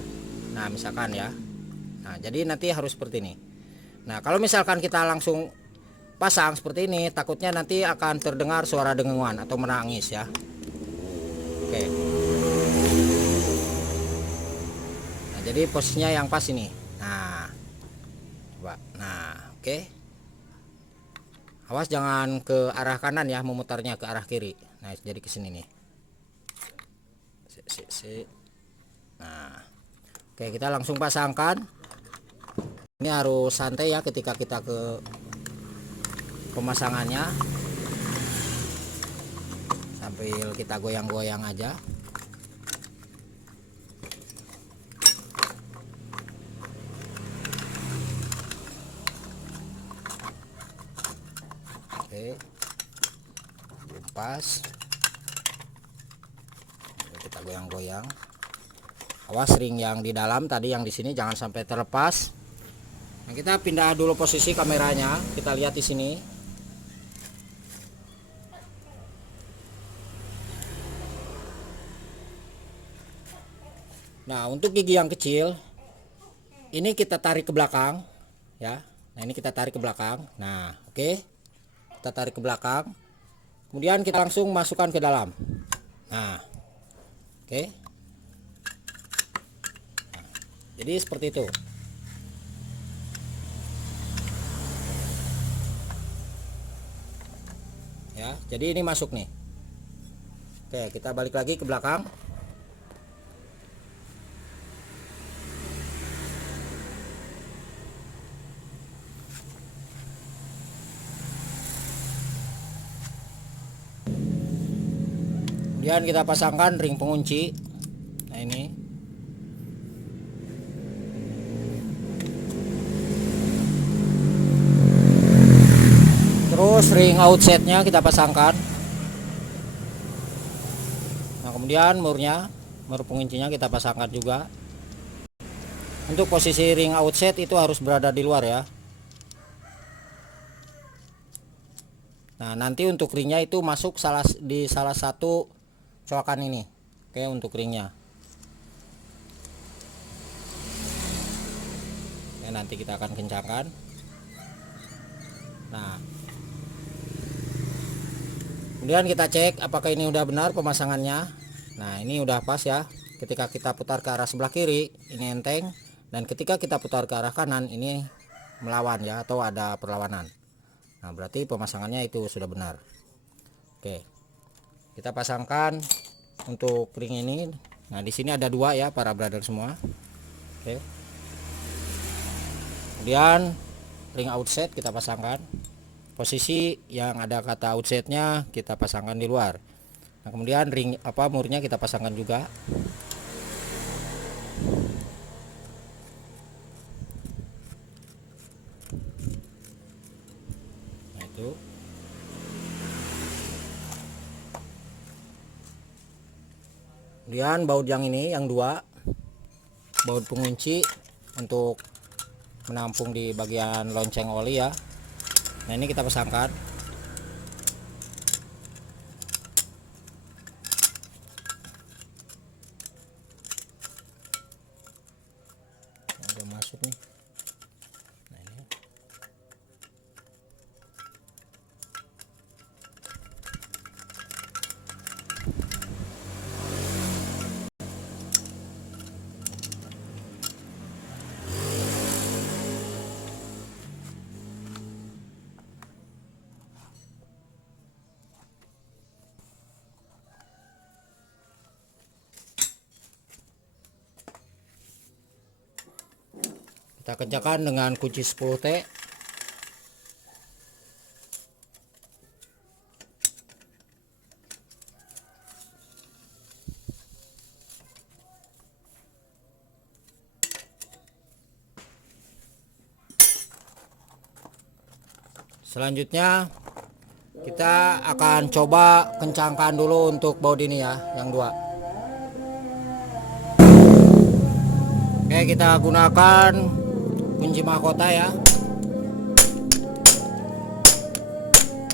Nah, misalkan ya. Nah, jadi nanti harus seperti ini. Nah, kalau misalkan kita langsung pasang seperti ini, takutnya nanti akan terdengar suara dengungan atau menangis ya. Oke. Nah, jadi posisinya yang pas ini. Nah, coba. Nah, oke. Awas jangan ke arah kanan ya, memutarnya ke arah kiri. Nah, jadi ke sini nih. Nah, oke, kita langsung pasangkan. Ini harus santai ya ketika kita ke pemasangannya, sambil kita goyang-goyang aja. Oke, pas. Kita goyang-goyang. Awas ring yang di dalam tadi yang di sini jangan sampai terlepas. Nah, kita pindah dulu posisi kameranya, kita lihat di sini. Nah, untuk gigi yang kecil ini kita tarik ke belakang ya. Nah, ini kita tarik ke belakang. Nah, oke. Kita tarik ke belakang. Kemudian kita langsung masukkan ke dalam. Nah, oke. Nah, jadi seperti itu. Ya, jadi ini masuk nih. Oke, kita balik lagi ke belakang. Kemudian kita pasangkan ring pengunci. Nah ini. Terus ring outsetnya kita pasangkan. Nah kemudian mur penguncinya kita pasangkan juga. Untuk posisi ring outset itu harus berada di luar ya. Nah nanti untuk ringnya itu masuk di salah satu colokan ini. Oke, untuk ringnya. Oke, nanti kita akan kencangkan. Nah kemudian kita cek apakah ini udah benar pemasangannya. Nah ini udah pas ya. Ketika kita putar ke arah sebelah kiri ini enteng, dan ketika kita putar ke arah kanan ini melawan ya, atau ada perlawanan. Nah berarti pemasangannya itu sudah benar. Oke, kita pasangkan untuk ring ini. Nah di sini ada dua ya para brother semua. Oke, kemudian ring outset kita pasangkan. Posisi yang ada kata outsetnya kita pasangkan di luar. Nah kemudian ring murnya kita pasangkan juga. Nah itu. Kemudian baut yang ini yang dua, baut pengunci untuk menampung di bagian lonceng oli ya. Nah ini kita pasangkan. Udah masuk nih. Nah ini. Kita kerjakan dengan kunci 10T. Selanjutnya kita akan coba kencangkan dulu untuk baut ini ya, yang dua. Oke, kita gunakan kunci mahkota ya.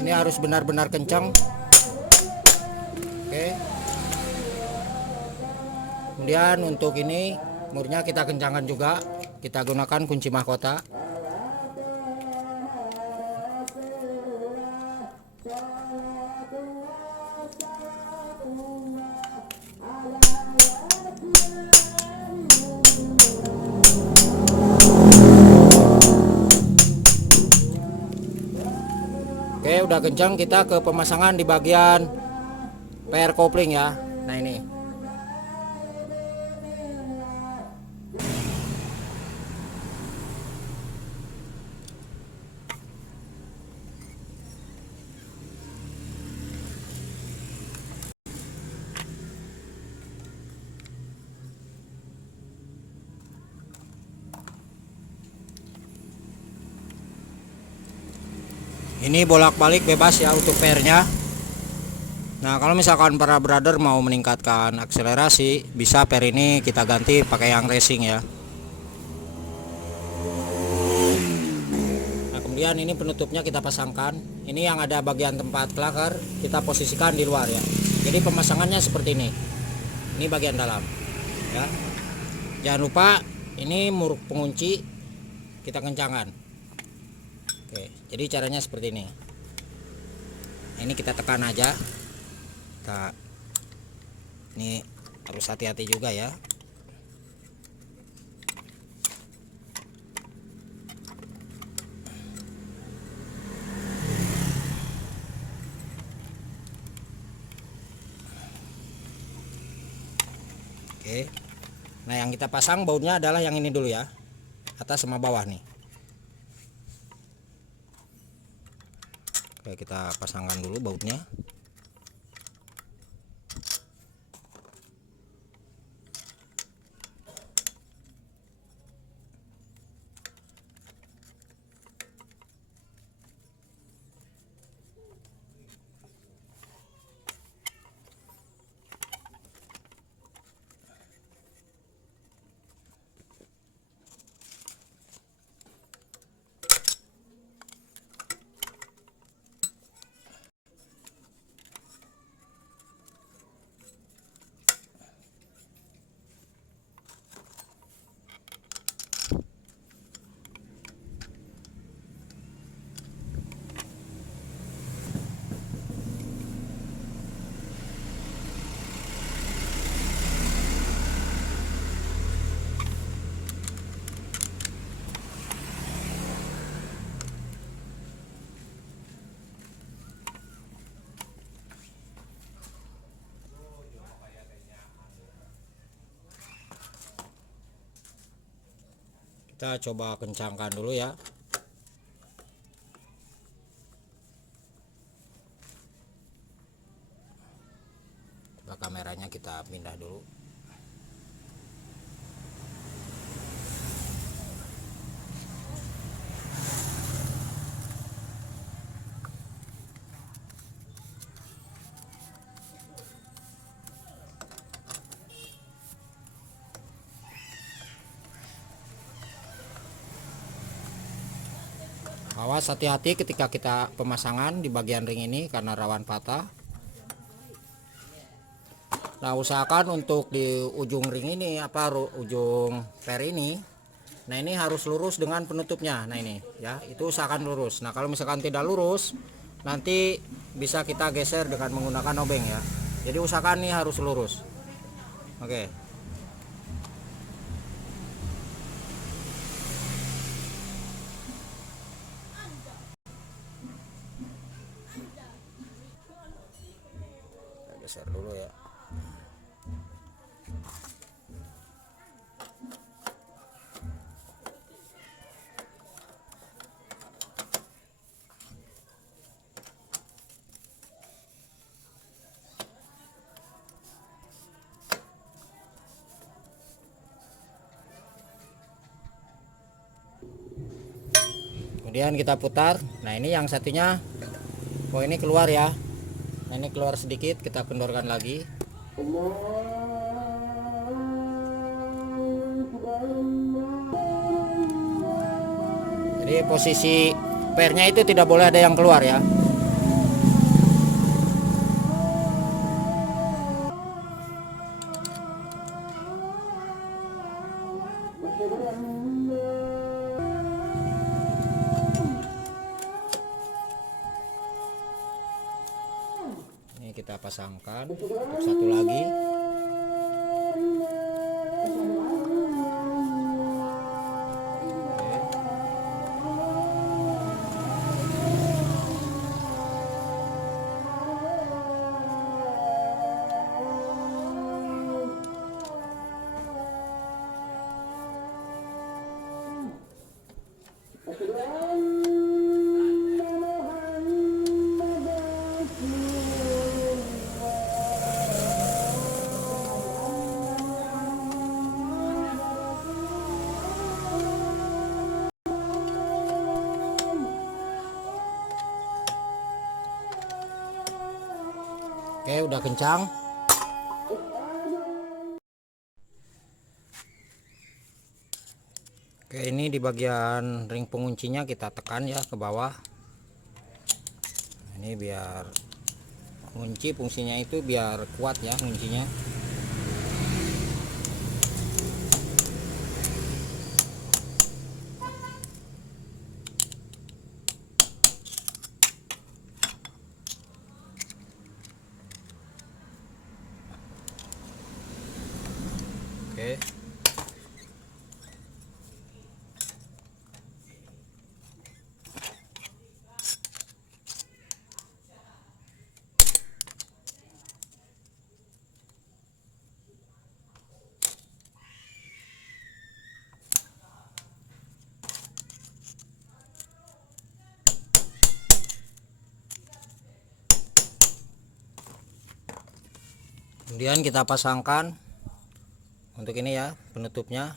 Ini harus benar-benar kencang. Oke. Kemudian untuk ini murnya kita kencangkan juga. Kita gunakan kunci mahkota. Oke, udah kencang, kita ke pemasangan di bagian pair kopling ya. Nah ini. Ini bolak-balik bebas ya untuk pairnya. Nah kalau misalkan para brother mau meningkatkan akselerasi, bisa pair ini kita ganti pakai yang racing ya. Nah kemudian ini penutupnya kita pasangkan. Ini yang ada bagian tempat klaker kita posisikan di luar ya. Jadi pemasangannya seperti ini. Ini bagian dalam ya. Jangan lupa ini mur pengunci kita kencangkan. Oke, jadi caranya seperti ini. Ini kita tekan aja. Ini harus hati-hati juga ya. Oke. Nah, yang kita pasang bautnya adalah yang ini dulu ya, atas sama bawah nih. Oke, kita pasangkan dulu bautnya. Kita coba kencangkan dulu ya. Coba kameranya kita pindah dulu. Awas, hati-hati ketika kita pemasangan di bagian ring ini karena rawan patah. Nah, usahakan untuk di ujung ring ini ujung per ini. Nah, ini harus lurus dengan penutupnya. Nah, ini ya, itu usahakan lurus. Nah, kalau misalkan tidak lurus, nanti bisa kita geser dengan menggunakan obeng ya. Jadi usahakan nih harus lurus. Oke. Kita geser dulu ya. Kemudian kita putar. Nah, ini yang satunya, oh ini keluar ya. Nah, ini keluar sedikit, kita kendorkan lagi. Jadi posisi pernya itu tidak boleh ada yang keluar ya. Ini kita pasangkan untuk satu lagi. Oke, udah kencang. Oke, ini di bagian ring penguncinya kita tekan ya ke bawah. Ini biar kunci fungsinya itu biar kuat ya kuncinya. Oke. Kemudian kita pasangkan untuk ini ya penutupnya.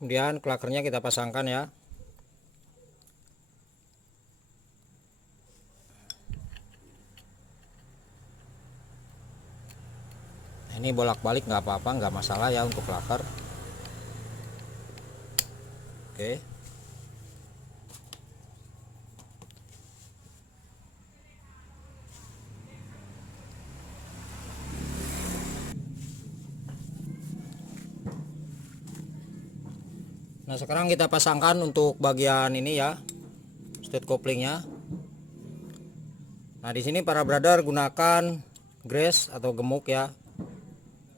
Kemudian klakernya kita pasangkan ya. Ini bolak-balik nggak apa-apa, nggak masalah ya untuk klaker. Oke. Nah, sekarang kita pasangkan untuk bagian ini ya, stud koplingnya. Nah, di sini para brother gunakan grease atau gemuk ya.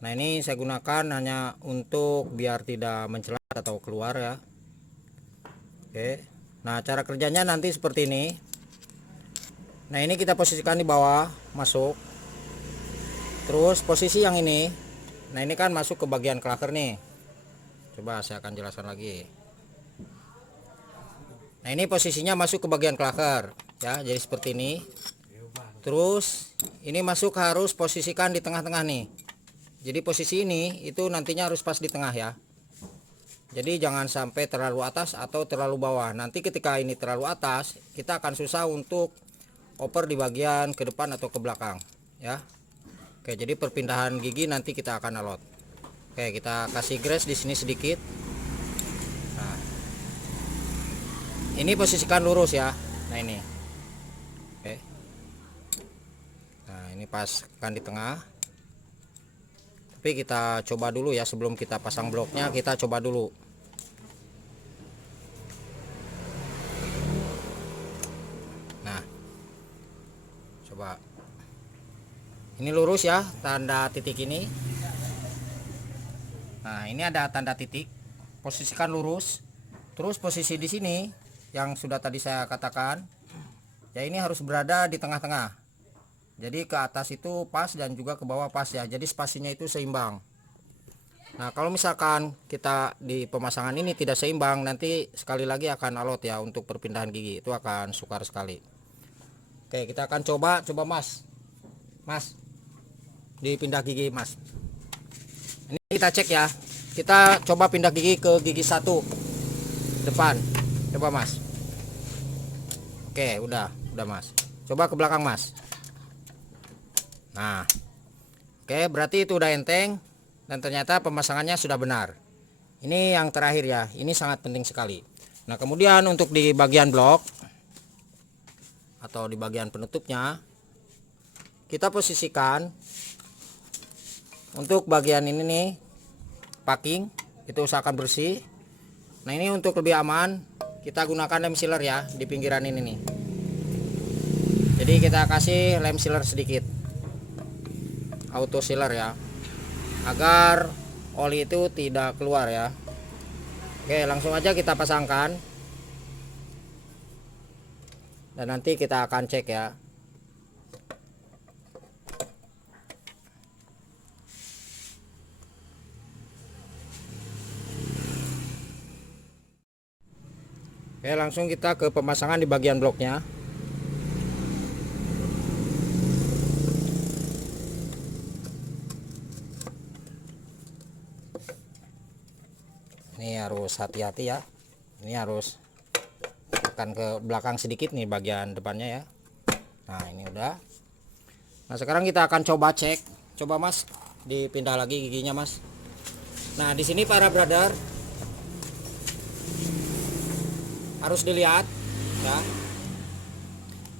Nah, ini saya gunakan hanya untuk biar tidak mencelat atau keluar ya. Oke. Nah, cara kerjanya nanti seperti ini. Nah, ini kita posisikan di bawah, masuk. Terus posisi yang ini. Nah, ini kan masuk ke bagian klaker nih. Coba saya akan jelaskan lagi. Nah, ini posisinya masuk ke bagian klaker ya, jadi seperti ini. Terus ini masuk harus posisikan di tengah-tengah nih. Jadi posisi ini itu nantinya harus pas di tengah ya. Jadi jangan sampai terlalu atas atau terlalu bawah. Nanti ketika ini terlalu atas, kita akan susah untuk oper di bagian ke depan atau ke belakang ya. Oke, jadi perpindahan gigi nanti kita akan alot. Oke, kita kasih grease di sini sedikit. Nah, ini posisikan lurus ya. Nah, ini. Oke. Nah, ini paskan di tengah. Tapi kita coba dulu ya, sebelum kita pasang bloknya, kita coba dulu. Nah, coba. Ini lurus ya, tanda titik ini. Nah, ini ada tanda titik. Posisikan lurus. Terus posisi di sini yang sudah tadi saya katakan, ya ini harus berada di tengah-tengah. Jadi ke atas itu pas dan juga ke bawah pas ya. Jadi spasinya itu seimbang. Nah, kalau misalkan kita di pemasangan ini tidak seimbang, nanti sekali lagi akan alot ya untuk perpindahan gigi. Itu akan sukar sekali. Oke, kita akan coba Mas. Mas, dipindah gigi Mas. Ini kita cek ya. Kita coba pindah gigi ke gigi 1 depan. Coba Mas. Oke, udah Mas. Coba ke belakang Mas. Nah, oke, berarti itu udah enteng dan ternyata pemasangannya sudah benar. Ini yang terakhir ya. Ini sangat penting sekali. Nah, kemudian untuk di bagian blok atau di bagian penutupnya, kita posisikan untuk bagian ini nih, packing itu usahakan bersih. Nah, ini untuk lebih aman kita gunakan lem sealer ya di pinggiran ini nih. Jadi kita kasih lem sealer sedikit, auto sealer ya, agar oli itu tidak keluar ya. Oke, langsung aja kita pasangkan dan nanti kita akan cek ya. Oke, langsung kita ke pemasangan di bagian bloknya. Ini harus hati-hati ya. Ini harus tekan ke belakang sedikit nih bagian depannya ya. Nah, ini udah. Nah, sekarang kita akan coba cek. Coba Mas, dipindah lagi giginya Mas. Nah, di sini para brother harus dilihat ya.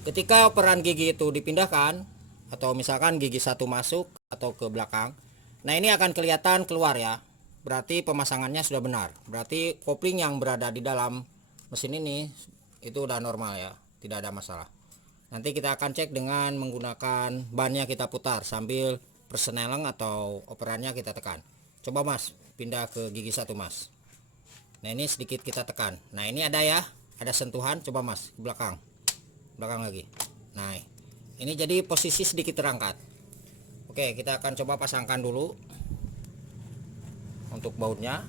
Ketika operan gigi itu dipindahkan atau misalkan gigi satu masuk atau ke belakang, nah ini akan kelihatan keluar ya. Berarti pemasangannya sudah benar. Berarti kopling yang berada di dalam mesin ini itu udah normal ya, tidak ada masalah. Nanti kita akan cek dengan menggunakan bannya kita putar sambil persneleng atau operannya kita tekan. Coba Mas, pindah ke gigi satu Mas. Nah ini sedikit kita tekan. Nah ini ada ya, ada sentuhan. Coba Mas ke belakang, belakang lagi. Nah ini jadi posisi sedikit terangkat. Oke, kita akan coba pasangkan dulu untuk bautnya.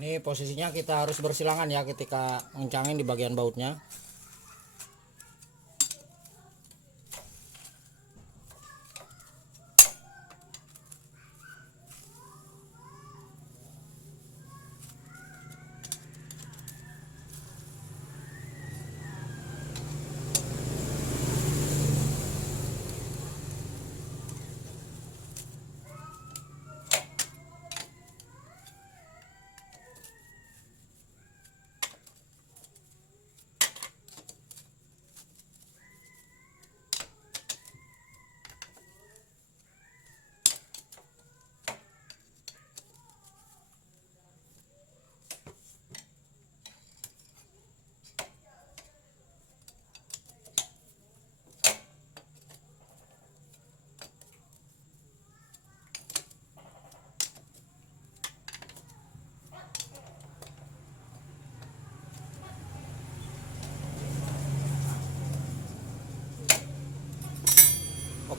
Ini posisinya kita harus bersilangan ya ketika ngencangin di bagian bautnya.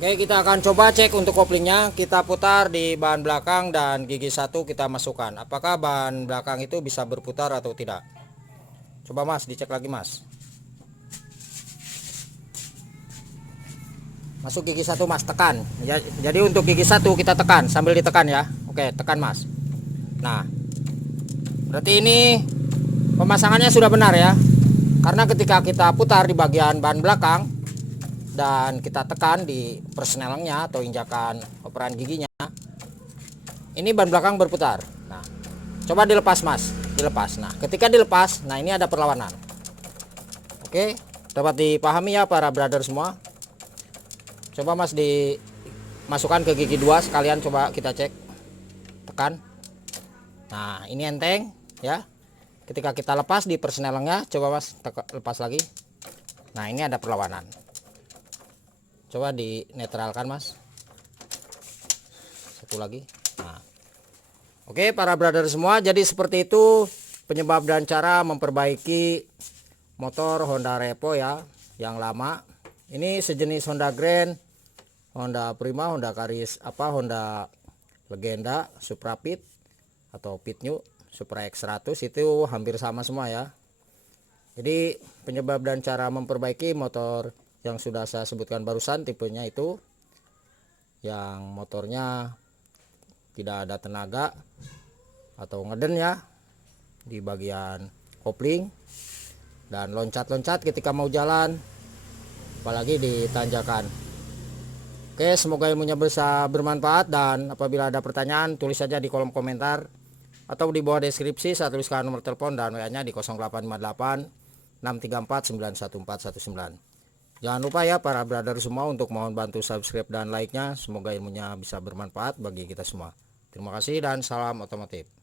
Oke, kita akan coba cek untuk koplingnya. Kita putar di ban belakang dan gigi satu kita masukkan. Apakah ban belakang itu bisa berputar atau tidak? Coba Mas, dicek lagi Mas. Masuk gigi satu Mas, tekan. Jadi untuk gigi satu kita tekan sambil ditekan ya. Oke, tekan Mas. Nah, berarti ini pemasangannya sudah benar ya. Karena ketika kita putar di bagian ban belakang dan kita tekan di persnelengnya atau injakan operan giginya, ini ban belakang berputar. Nah, coba dilepas Mas, dilepas. Nah, ketika dilepas, nah ini ada perlawanan. Oke, dapat dipahami ya para brother semua. Coba Mas dimasukkan ke gigi 2 sekalian, coba kita cek. Tekan. Nah, ini enteng ya. Ketika kita lepas di persnelengnya, coba Mas lepas lagi. Nah, ini ada perlawanan. Coba dinetralkan Mas. Satu lagi. Nah. Oke para brother semua, jadi seperti itu penyebab dan cara memperbaiki motor Honda Revo ya yang lama. Ini sejenis Honda Grand, Honda Prima, Honda Caris, Honda Legenda, Supra Pit atau Pit New, Supra X100 itu hampir sama semua ya. Jadi penyebab dan cara memperbaiki motor yang sudah saya sebutkan barusan tipenya itu yang motornya tidak ada tenaga atau ngeden ya di bagian kopling dan loncat-loncat ketika mau jalan, apalagi di tanjakan. Oke, semoga ilmunya bisa bermanfaat, dan apabila ada pertanyaan tulis saja di kolom komentar atau di bawah deskripsi. Saya tuliskan nomor telepon dan WA-nya di 0858 634 91419. Jangan lupa ya para brother semua untuk mohon bantu subscribe dan like-nya. Semoga ilmunya bisa bermanfaat bagi kita semua. Terima kasih dan salam otomotif.